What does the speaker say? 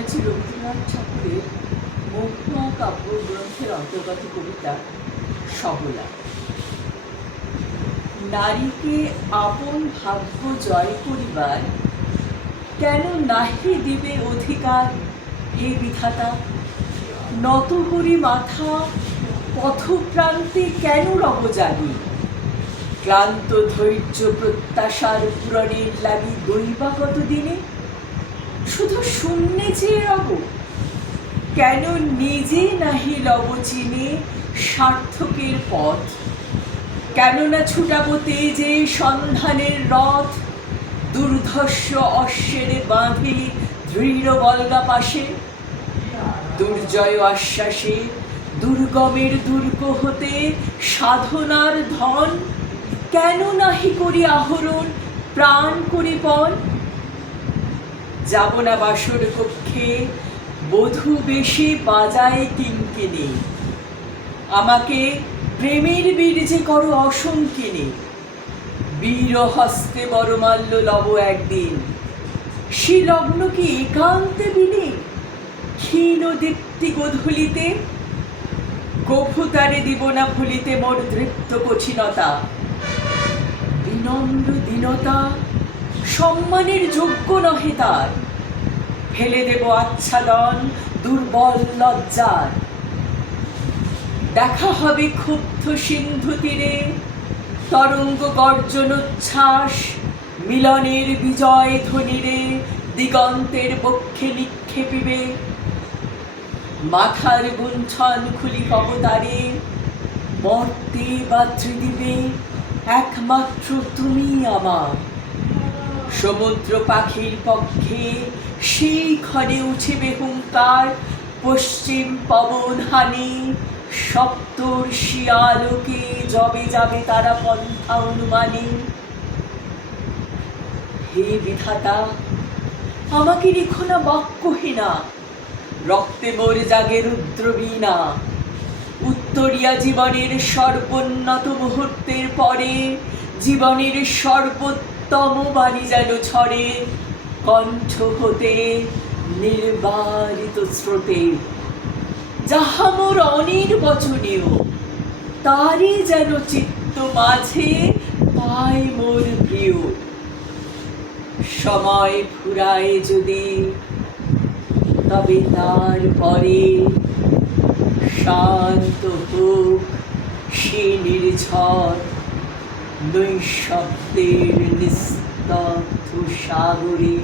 শোনাচ্ছি রবীন্দ্রনাথ ঠাকুরের মহুয়া কাব্যগ্রন্থের অন্তর্গত কবিতা সবলা। নারীকে আপন ভাগ্য জয় করিবার কেন নাহি দিবে অধিকার হে বিধাতা? নত করি মাথা পথপ্রান্তে কেন রব জানি? ক্লান্ত ধৈর্য প্রত্যাশার পূরণের লাগি দৈবা কতদিনে? শুধু শূন্যে চেয়ে রব, কেন নিজে নাহি লব চিনে সার্থকের পথ? কেননা ছুটাবো তেজে সন্ধানের রথ, দুর্ধর্ষ অশ্বের বাঁধে দৃঢ় বল্গা পাশে? দুর্জয় আশ্বাসে দুর্গমের দুর্গ হতে সাধনার ধন কেন নাহি করি আহরণ প্রাণ করি পণ? যাব না বাসর কক্ষে বধূ বেশে বাজায় কিঙ্কিণী, আমাকে প্রেমের বীর্যে করো অসংকিনী। বীর হস্তে বরমাল্য লব একদিন, সে লগ্ন কি একান্তে বিনে? ক্ষীণ দীপ্তি গোধূলিতে কভুতারে দিব না ভুলিতে মোর দৃপ্ত কঠিনতা। বিনম্র দীনতা সম্মানের যোগ্য নহে তার, ফেলে দেব আচ্ছাদন দুর্বল লজ্জার। দেখা হবে ক্ষুব্ধ সিন্ধু তীরে তরঙ্গ গর্জনোচ্ছ্বাস, মিলনের বিজয় ধ্বনিরে দিগন্তের বক্ষে নিক্ষেপিবে। মাথার গুঞ্ছন খুলি কবতারে মর্তে বা ত্রিদিবে একমাত্র তুমি আমার। সমুদ্র পাখির পক্ষে সেই ক্ষণে উঠিবে হুঙ্কার, পশ্চিম পবন হানি সপ্তর্ষি আলোকে যবে যাবে তারা পন্থা অনুমানে। হে বিধাতা, আমাকে রেখো না বাক্যহীনা, রক্তে মোর জাগে রুদ্রবীণা। উত্তরিয়া জীবনের সর্বোন্নত মুহূর্তের পরে জীবনের সর্বোত্তম বাণী যেন ছড়ে কণ্ঠ হতে নির্বারিত স্রোতে। যাহা মোর অনির্বচনীয় তারই যেন চিত্ত মাঝে পায় মোর প্রিয়। সময় ফুরায় যদি তবে তারপরে শান্ত হোক সে নির্ঝর নৈঃশব্দের নিস্তব্ধ সাগরে।